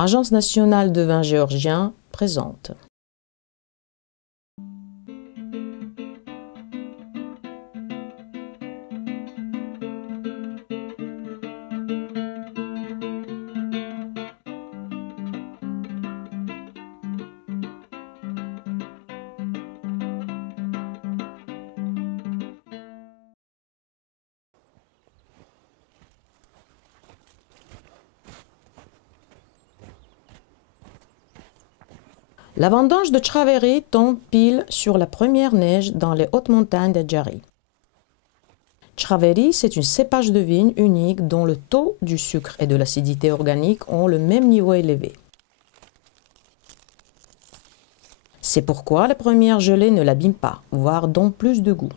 Agence nationale de vin géorgien présente. La vendange de Traveri tombe pile sur la première neige dans les hautes montagnes de Jari. Traveri, c'est une cépage de vigne unique dont le taux du sucre et de l'acidité organique ont le même niveau élevé. C'est pourquoi la première gelée ne l'abîme pas, voire donne plus de goût.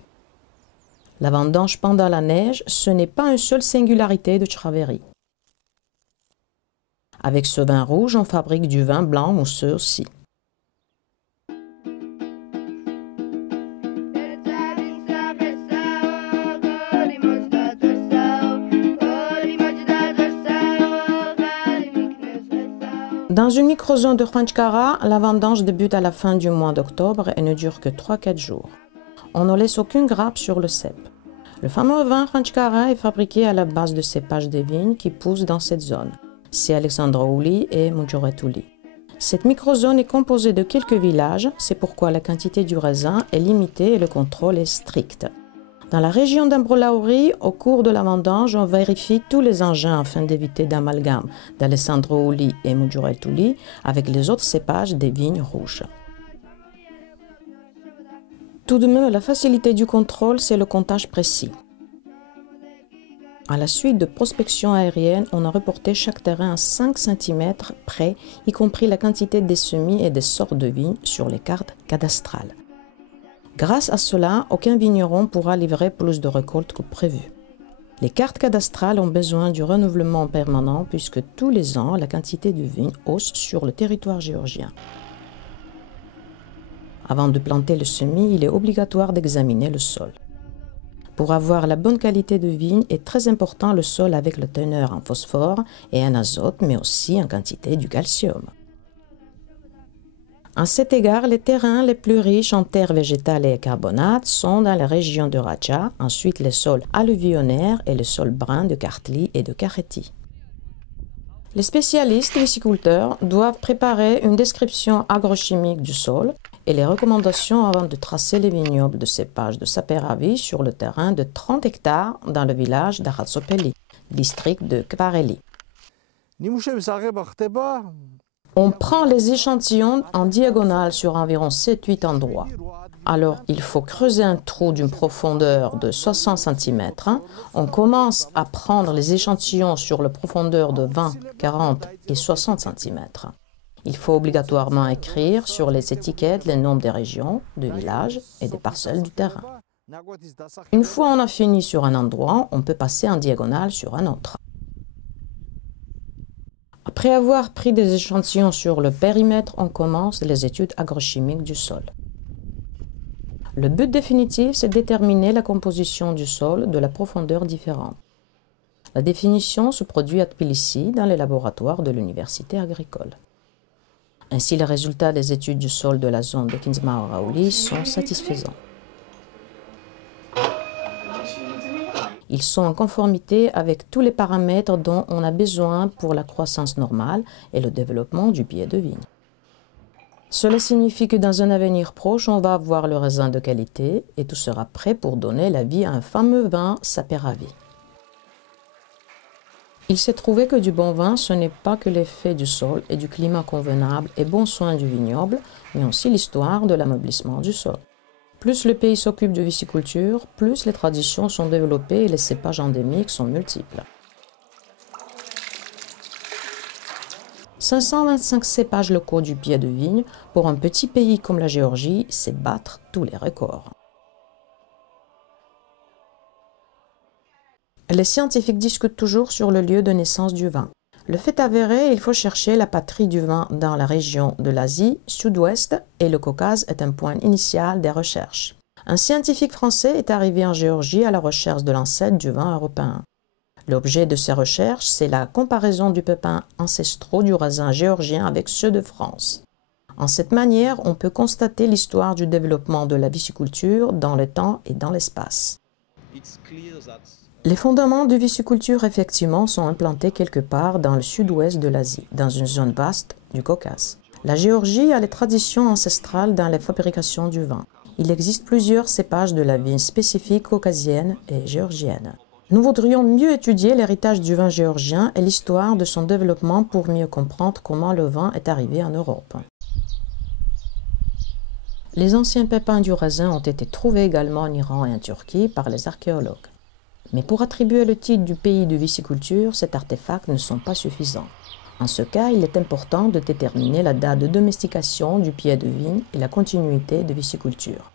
La vendange pendant la neige, ce n'est pas une seule singularité de Traveri. Avec ce vin rouge, on fabrique du vin blanc mousseux aussi. Dans une microzone de Huanchcara, la vendange débute à la fin du mois d'octobre et ne dure que 3-4 jours. On ne laisse aucune grappe sur le cep. Le fameux vin Huanchcara est fabriqué à la base de cépages de vignes qui poussent dans cette zone. C'est Alexandrouli et Mujoretuli. Cette microzone est composée de quelques villages, c'est pourquoi la quantité du raisin est limitée et le contrôle est strict. Dans la région d'Ambrolauri, au cours de la vendange, on vérifie tous les engins afin d'éviter d'amalgame d'Alessandrouli et Mujoretuli avec les autres cépages des vignes rouges. Tout de même, la facilité du contrôle, c'est le comptage précis. À la suite de prospection aérienne, on a reporté chaque terrain à 5 cm près, y compris la quantité des semis et des sortes de vignes sur les cartes cadastrales. Grâce à cela, aucun vigneron pourra livrer plus de récoltes que prévu. Les cartes cadastrales ont besoin du renouvellement permanent puisque tous les ans, la quantité de vignes hausse sur le territoire géorgien. Avant de planter le semis, il est obligatoire d'examiner le sol. Pour avoir la bonne qualité de vigne est très important le sol avec la teneur en phosphore et en azote, mais aussi en quantité du calcium. À cet égard, les terrains les plus riches en terres végétales et carbonates sont dans la région de Racha, ensuite les sols alluvionnaires et les sols bruns de Kartli et de Kareti. Les spécialistes viticulteurs doivent préparer une description agrochimique du sol et les recommandations avant de tracer les vignobles de cépages de Saperavi sur le terrain de 30 hectares dans le village d'Aratsopeli, district de Kvareli. On prend les échantillons en diagonale sur environ 7-8 endroits. Alors, il faut creuser un trou d'une profondeur de 60 cm. On commence à prendre les échantillons sur la profondeur de 20, 40 et 60 cm. Il faut obligatoirement écrire sur les étiquettes les noms des régions, des villages et des parcelles du terrain. Une fois on a fini sur un endroit, on peut passer en diagonale sur un autre. Après avoir pris des échantillons sur le périmètre, on commence les études agrochimiques du sol. Le but définitif, c'est de déterminer la composition du sol de la profondeur différente. La définition se produit à Tbilissi, dans les laboratoires de l'université agricole. Ainsi, les résultats des études du sol de la zone de Kinsmahorauli sont satisfaisants. Ils sont en conformité avec tous les paramètres dont on a besoin pour la croissance normale et le développement du pied de vigne. Cela signifie que dans un avenir proche, on va avoir le raisin de qualité et tout sera prêt pour donner la vie à un fameux vin Saperavi. Il s'est trouvé que du bon vin, ce n'est pas que l'effet du sol et du climat convenable et bon soin du vignoble, mais aussi l'histoire de l'ameublement du sol. Plus le pays s'occupe de viticulture, plus les traditions sont développées et les cépages endémiques sont multiples. 525 cépages locaux du pied de vigne, pour un petit pays comme la Géorgie, c'est battre tous les records. Les scientifiques discutent toujours sur le lieu de naissance du vin. Le fait avéré, il faut chercher la patrie du vin dans la région de l'Asie sud-ouest et le Caucase est un point initial des recherches. Un scientifique français est arrivé en Géorgie à la recherche de l'ancêtre du vin européen. L'objet de ces recherches, c'est la comparaison du pépin ancestraux du raisin géorgien avec ceux de France. En cette manière, on peut constater l'histoire du développement de la viticulture dans le temps et dans l'espace. Les fondements de viticulture, effectivement, sont implantés quelque part dans le sud-ouest de l'Asie, dans une zone vaste du Caucase. La Géorgie a les traditions ancestrales dans la fabrication du vin. Il existe plusieurs cépages de la vigne spécifiques caucasienne et géorgienne. Nous voudrions mieux étudier l'héritage du vin géorgien et l'histoire de son développement pour mieux comprendre comment le vin est arrivé en Europe. Les anciens pépins du raisin ont été trouvés également en Iran et en Turquie par les archéologues. Mais pour attribuer le titre du pays de viticulture, ces artefacts ne sont pas suffisants. En ce cas, il est important de déterminer la date de domestication du pied de vigne et la continuité de viticulture.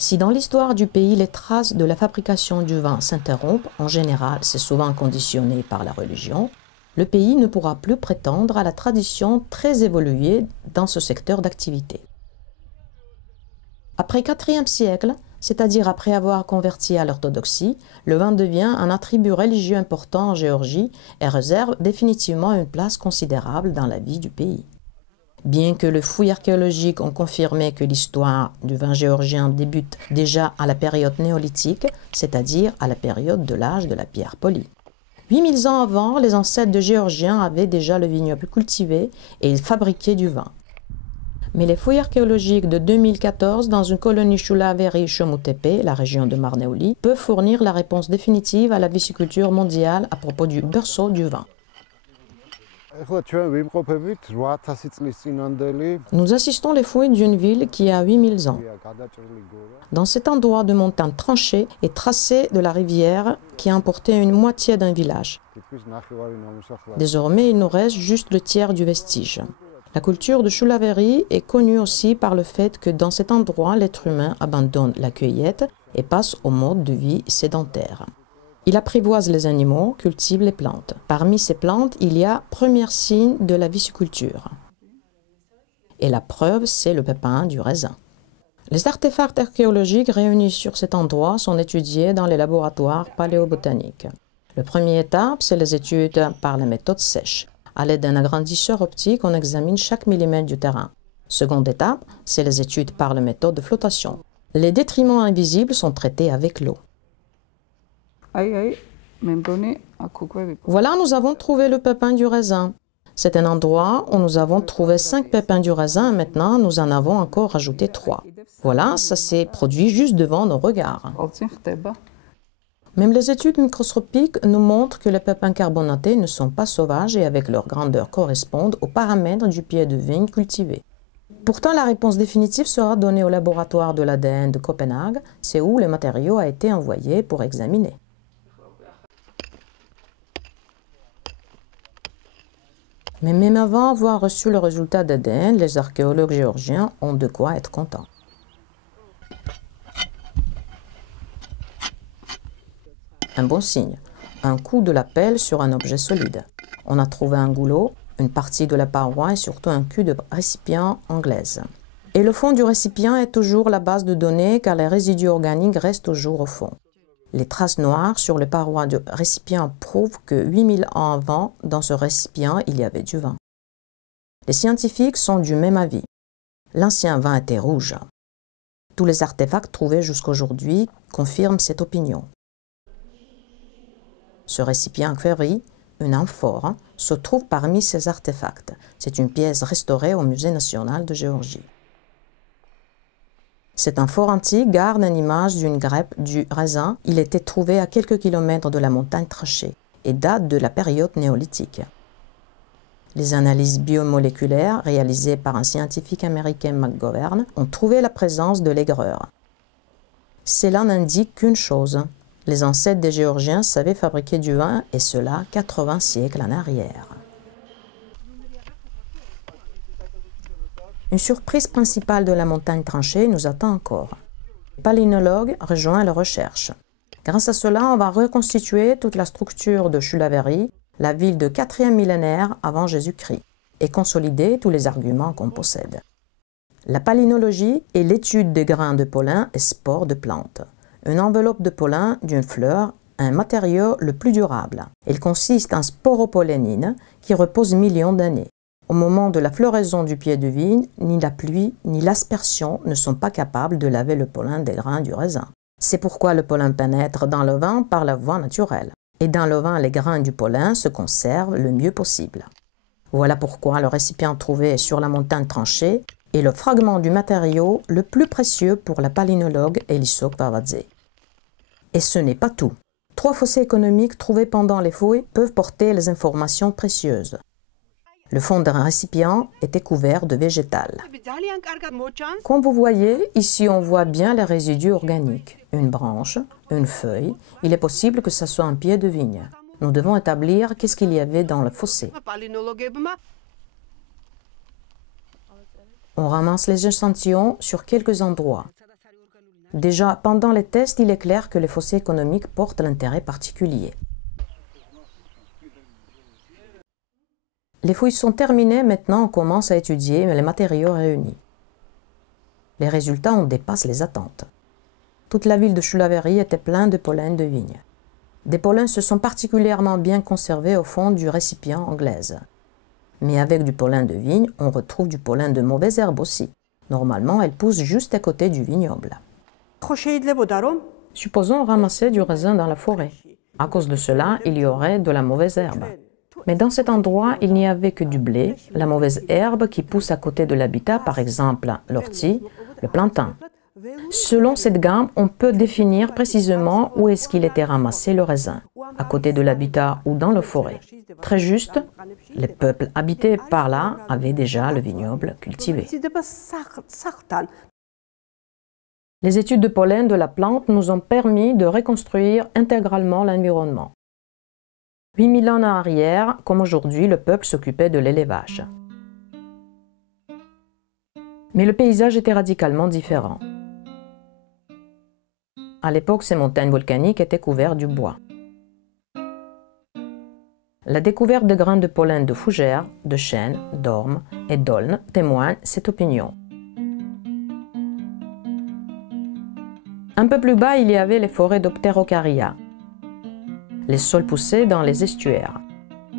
Si dans l'histoire du pays, les traces de la fabrication du vin s'interrompent, en général, c'est souvent conditionné par la religion, le pays ne pourra plus prétendre à la tradition très évoluée dans ce secteur d'activité. Après le IVe siècle, c'est-à-dire après avoir converti à l'orthodoxie, le vin devient un attribut religieux important en Géorgie et réserve définitivement une place considérable dans la vie du pays. Bien que les fouilles archéologiques ont confirmé que l'histoire du vin géorgien débute déjà à la période néolithique, c'est-à-dire à la période de l'âge de la pierre polie. 8000 ans avant, les ancêtres de Géorgiens avaient déjà le vignoble cultivé et ils fabriquaient du vin. Mais les fouilles archéologiques de 2014 dans une colonie Shulaveri-Shomutepe, la région de Marneuli, peuvent fournir la réponse définitive à la viticulture mondiale à propos du berceau du vin. Nous assistons les fouilles d'une ville qui a 8000 ans. Dans cet endroit de montagne tranchée et tracé de la rivière qui a emporté une moitié d'un village. Désormais, il nous reste juste le tiers du vestige. La culture de Shulaveri est connue aussi par le fait que dans cet endroit, l'être humain abandonne la cueillette et passe au mode de vie sédentaire. Il apprivoise les animaux, cultive les plantes. Parmi ces plantes, il y a premier signe de la viticulture. Et la preuve, c'est le pépin du raisin. Les artefacts archéologiques réunis sur cet endroit sont étudiés dans les laboratoires paléobotaniques. La première étape, c'est les études par la méthode sèche. À l'aide d'un agrandisseur optique, on examine chaque millimètre du terrain. Seconde étape, c'est les études par la méthode de flottation. Les détriments invisibles sont traités avec l'eau. Voilà, nous avons trouvé le pépin du raisin. C'est un endroit où nous avons trouvé 5 pépins du raisin et maintenant nous en avons encore ajouté 3. Voilà, ça s'est produit juste devant nos regards. Même les études microscopiques nous montrent que les pépins carbonatés ne sont pas sauvages et avec leur grandeur correspondent aux paramètres du pied de vigne cultivé. Pourtant, la réponse définitive sera donnée au laboratoire de l'ADN de Copenhague, c'est où le matériau a été envoyé pour examiner. Mais même avant avoir reçu le résultat d'ADN, les archéologues géorgiens ont de quoi être contents. Un bon signe, un coup de la pelle sur un objet solide. On a trouvé un goulot, une partie de la paroi et surtout un cul de récipient anglaise. Et le fond du récipient est toujours la base de données car les résidus organiques restent toujours au fond. Les traces noires sur les parois du récipient prouvent que 8000 ans avant, dans ce récipient, il y avait du vin. Les scientifiques sont du même avis. L'ancien vin était rouge. Tous les artefacts trouvés jusqu'aujourd'hui confirment cette opinion. Ce récipient Query, une amphore, se trouve parmi ces artefacts. C'est une pièce restaurée au Musée national de Géorgie. Cet amphore antique garde une image d'une grappe du raisin. Il était trouvé à quelques kilomètres de la montagne Trachée et date de la période néolithique. Les analyses biomoléculaires réalisées par un scientifique américain McGovern ont trouvé la présence de l'aigreur. Cela n'indique qu'une chose. Les ancêtres des Géorgiens savaient fabriquer du vin, et cela 80 siècles en arrière. Une surprise principale de la montagne tranchée nous attend encore. Le palynologue rejoint les recherches. Grâce à cela, on va reconstituer toute la structure de Shulaveri, la ville de 4e millénaire avant Jésus-Christ, et consolider tous les arguments qu'on possède. La palynologie est l'étude des grains de pollen et spores de plantes. Une enveloppe de pollen d'une fleur un matériau le plus durable. Il consiste en sporopollénine qui repose millions d'années. Au moment de la floraison du pied de vigne, ni la pluie ni l'aspersion ne sont pas capables de laver le pollen des grains du raisin. C'est pourquoi le pollen pénètre dans le vin par la voie naturelle. Et dans le vin, les grains du pollen se conservent le mieux possible. Voilà pourquoi le récipient trouvé sur la montagne tranchée est le fragment du matériau le plus précieux pour la palynologue Elisok Parvadze. Et ce n'est pas tout. 3 fossés économiques trouvés pendant les fouilles peuvent porter les informations précieuses. Le fond d'un récipient était couvert de végétal. Comme vous voyez, ici on voit bien les résidus organiques. Une branche, une feuille, il est possible que ce soit un pied de vigne. Nous devons établir qu'est-ce qu'il y avait dans le fossé. On ramasse les échantillons sur quelques endroits. Déjà, pendant les tests, il est clair que les fossés économiques portent l'intérêt particulier. Les fouilles sont terminées, maintenant on commence à étudier les matériaux réunis. Les résultats en dépassent les attentes. Toute la ville de Chulaveri était pleine de pollen de vigne. Des pollens se sont particulièrement bien conservés au fond du récipient anglaise. Mais avec du pollen de vigne, on retrouve du pollen de mauvaises herbes aussi. Normalement, elles poussent juste à côté du vignoble. Supposons ramasser du raisin dans la forêt. À cause de cela, il y aurait de la mauvaise herbe. Mais dans cet endroit, il n'y avait que du blé, la mauvaise herbe qui pousse à côté de l'habitat, par exemple l'ortie, le plantain. Selon cette gamme, on peut définir précisément où est-ce qu'il était ramassé le raisin, à côté de l'habitat ou dans la forêt. Très juste, les peuples habités par là avaient déjà le vignoble cultivé. Les études de pollen de la plante nous ont permis de reconstruire intégralement l'environnement. 8000 ans en arrière, comme aujourd'hui, le peuple s'occupait de l'élevage. Mais le paysage était radicalement différent. À l'époque, ces montagnes volcaniques étaient couvertes du bois. La découverte de grains de pollen de fougères, de chênes, d'ormes et d'aulnes témoigne cette opinion. Un peu plus bas, il y avait les forêts d'Opterocaria. Les saules poussaient dans les estuaires.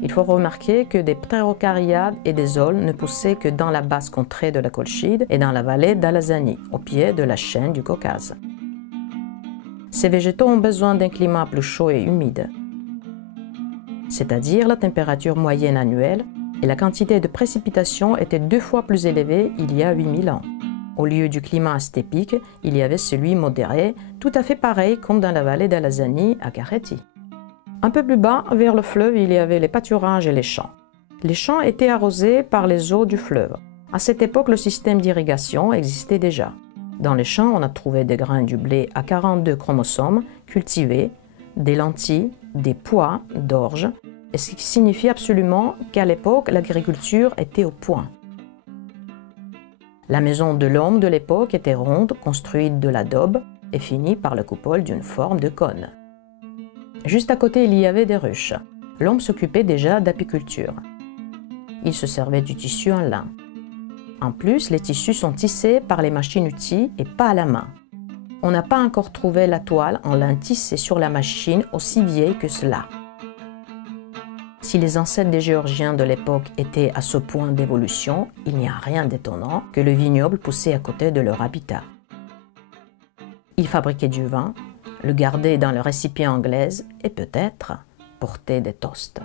Il faut remarquer que des pterocariades et des aulnes ne poussaient que dans la basse contrée de la Colchide et dans la vallée d'Alazani, au pied de la chaîne du Caucase. Ces végétaux ont besoin d'un climat plus chaud et humide, c'est-à-dire la température moyenne annuelle, et la quantité de précipitations était 2 fois plus élevée il y a 8000 ans. Au lieu du climat stépique, il y avait celui modéré, tout à fait pareil comme dans la vallée d'Alazani à Careti. Un peu plus bas, vers le fleuve, il y avait les pâturages et les champs. Les champs étaient arrosés par les eaux du fleuve. À cette époque, le système d'irrigation existait déjà. Dans les champs, on a trouvé des grains du blé à 42 chromosomes cultivés, des lentilles, des pois, d'orge, et ce qui signifie absolument qu'à l'époque, l'agriculture était au point. La maison de l'homme de l'époque était ronde, construite de l'adobe et finie par la coupole d'une forme de cône. Juste à côté, il y avait des ruches. L'homme s'occupait déjà d'apiculture. Il se servait du tissu en lin. En plus, les tissus sont tissés par les machines-outils et pas à la main. On n'a pas encore trouvé la toile en lin tissée sur la machine aussi vieille que cela. Si les ancêtres des Géorgiens de l'époque étaient à ce point d'évolution, il n'y a rien d'étonnant que le vignoble poussait à côté de leur habitat. Ils fabriquaient du vin, le gardaient dans le récipient anglaise et peut-être portaient des toasts.